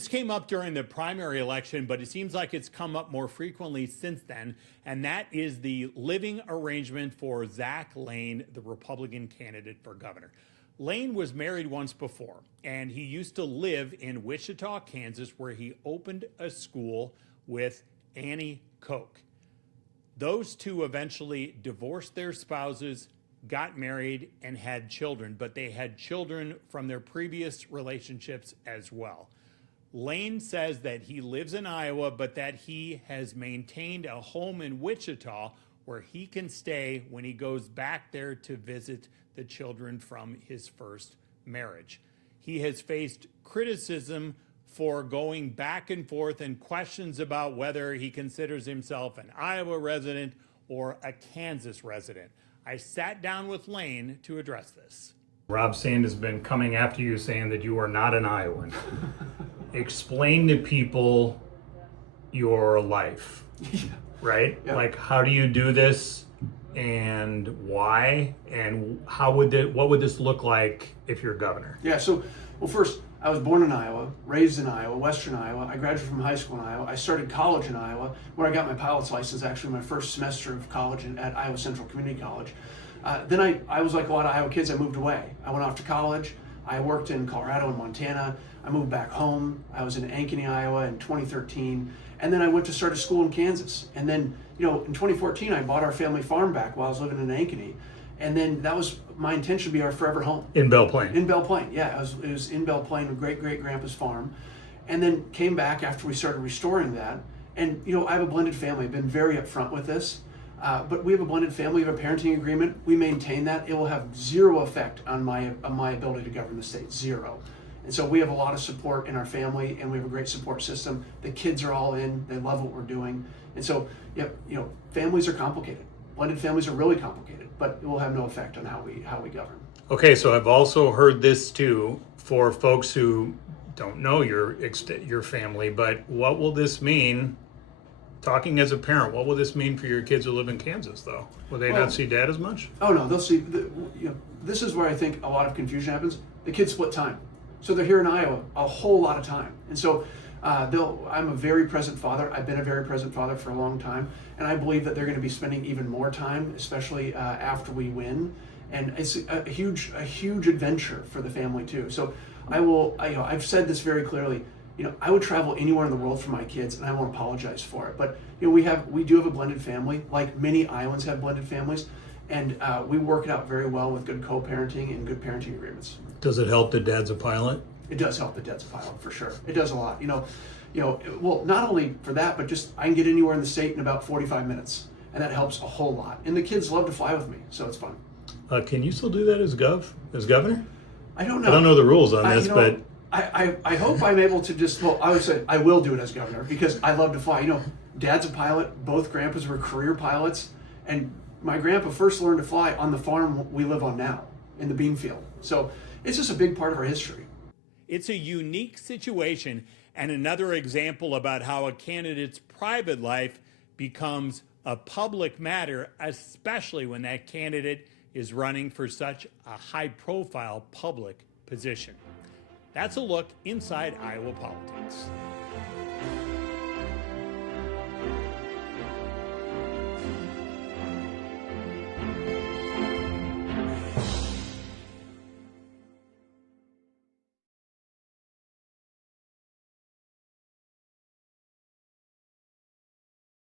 This came up during the primary election, but it seems like it's come up more frequently since then, and that is the living arrangement for Zach Lahn, the Republican candidate for governor. Lahn was married once before, and he used to live in Wichita, Kansas, where he opened a school with Annie Koch. Those two eventually divorced their spouses, got married, and had children, but they had children from their previous relationships as well. Lahn says that he lives in Iowa, but that he has maintained a home in Wichita where he can stay when he goes back there to visit the children from his first marriage. He has faced criticism for going back and forth and questions about whether he considers himself an Iowa resident or a Kansas resident. I sat down with Lahn to address this. Rob Sand has been coming after you saying that you are not an Iowan. Explain to people your life, right? Yeah. Like, how do you do this and why, and what would this look like if you're governor? Yeah, so, well, first, I was born in Iowa, raised in Iowa, Western Iowa. I graduated from high school in Iowa. I started college in Iowa, where I got my pilot's license, actually my first semester of college at Iowa Central Community College. Then I was like a lot of Iowa kids, I moved away. I went off to college. I worked in Colorado and Montana. I moved back home. I was in Ankeny, Iowa in 2013. And then I went to start a school in Kansas. And then, in 2014, I bought our family farm back while I was living in Ankeny. And then that was my intention to be our forever home. In Belle Plaine? In Belle Plaine, yeah. It was in Belle Plaine with great-great-grandpa's farm. And then came back after we started restoring that. And, I have a blended family. I've been very upfront with this. But we have a blended family. We have a parenting agreement. We maintain that. It will have zero effect on my ability to govern the state. Zero. And so we have a lot of support in our family, and we have a great support system. The kids are all in. They love what we're doing. And so, families are complicated. Blended families are really complicated, but it will have no effect on how we govern. Okay, so I've also heard this too for folks who don't know your family, but what will this mean? Talking as a parent, what will this mean for your kids who live in Kansas, though? Will they not see dad as much? Oh no, they'll see. This is where I think a lot of confusion happens. The kids split time, so they're here in Iowa a whole lot of time, and so I'm a very present father. I've been a very present father for a long time, and I believe that they're going to be spending even more time, especially after we win. And it's a huge adventure for the family too. So I've said this very clearly. I would travel anywhere in the world for my kids, and I won't apologize for it. But we do have a blended family, like many Iowans have blended families, and we work it out very well with good co-parenting and good parenting agreements. Does it help that dad's a pilot? It does help that dad's a pilot, for sure. It does a lot. Well, not only for that, but just I can get anywhere in the state in about 45 minutes, and that helps a whole lot. And the kids love to fly with me, so it's fun. Can you still do that as governor? I don't know. I don't know the rules on this, but I hope I'm able to I would say I will do it as governor because I love to fly. Dad's a pilot. Both grandpas were career pilots. And my grandpa first learned to fly on the farm we live on now in the bean field. So it's just a big part of our history. It's a unique situation and another example about how a candidate's private life becomes a public matter, especially when that candidate is running for such a high-profile public position. That's a look inside Iowa politics.